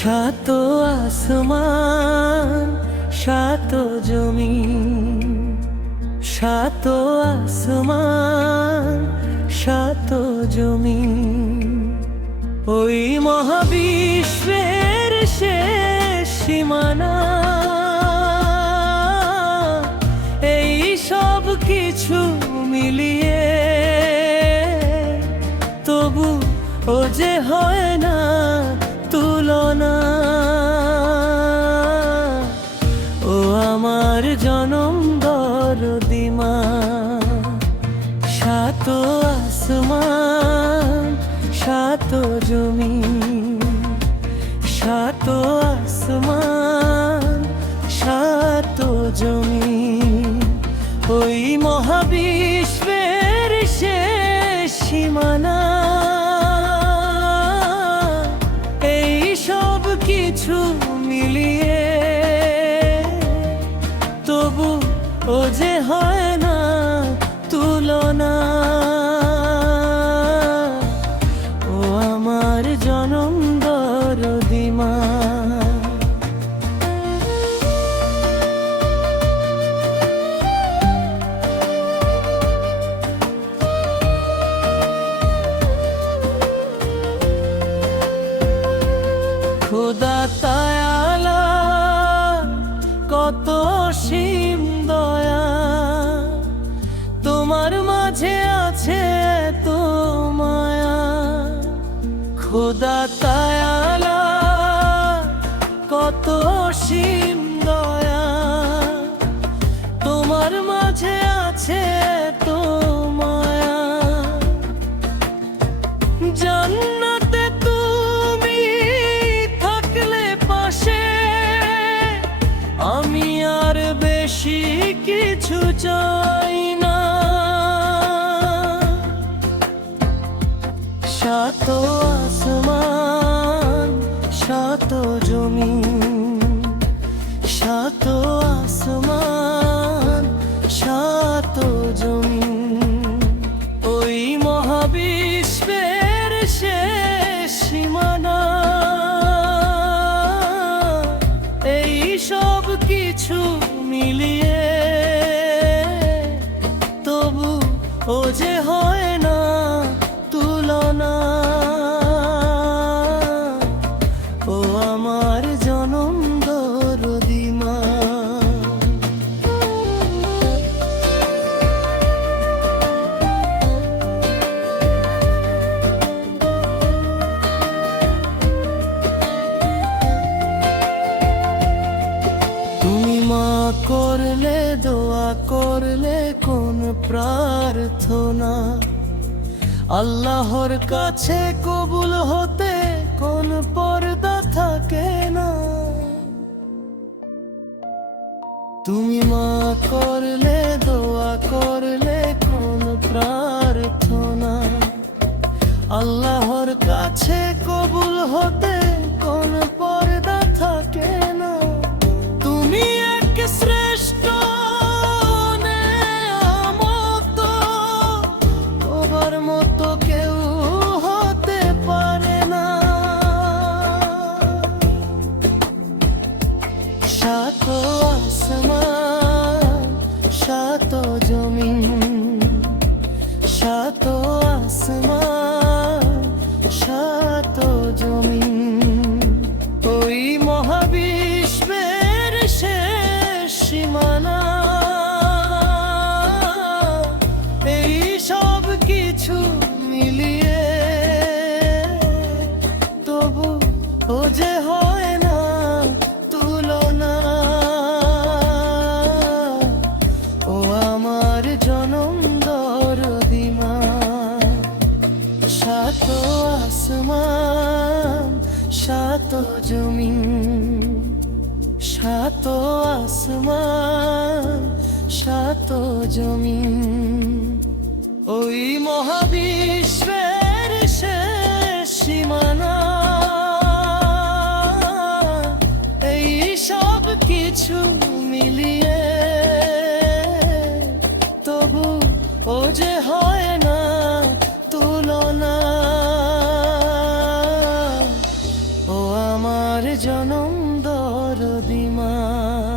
সাত আসমান সাত জমিন, সাত আসমান সাত জমিন, ওই মহাবিশ্বের শেষ সীমানা। এই সব কিছু মিলিয়ে তবু ও যে হয় না তুলনা। ও আমার জনম দরদি মা, সাত আসমান সাত জমিন, সাত আসমান সাত জমিন, ওই মহাবিশ্বের শেষ সীমানা। এই সব কিছু মিলিয়ে তবু ও যে হয় না তুলনা। ও আমার জনম দরদি মা। খোদা তায়ালা কত অসীম দয়া, তোমার মাঝে আছে তো মায়া। খোদা তায়ালা কত অসীম দয়া, তোমার মাঝে আছে তো মায়া। জান্নাতে তুমি থাকলে পাশে, আমি আর বেশি কিছু চাই না। সাত আসমান সাত জমিন, সাত আসমান সাত জমিন, ওই মহাবিশ্বের শেষ সীমানা। এই সব কিছু মিলিয়ে তবু ও যে হয় না তুলনা। ও আমার জনম দরদি মা। তুমি মা করলে দোয়া করলে কোন প্রার্থনা, আল্লাহর কাছে কবুল হতে কোন পর্দা থাকে না। তুমি মা করলে দোয়া করলে কোন প্রার্থনা, আল্লাহর কাছে কবুল হতে কোন পর্দা থাকে না। তুমি এক শ্রেষ্ঠ নেয়ামত, তোমার মতো কেউ হতে পারে না। সাত আসমান সাত জমিন, সাত আসমান সাত জমিন, ওই মহাবিশ্বের শেষ সীমানা। এই সব কিছু মিলিয়ে তবু ও যে হয় না তুলনা। ও আমার জনম দরদি মা, সাত আসমান সাত জমিন, সাত আসমান সাত জমিন, ওই মহাবিশ্বের শেষ সীমানা। এই সব কিছু মিলিয়ে তবু ও যে হয় না তুলনা। ও আমার দরদিমা।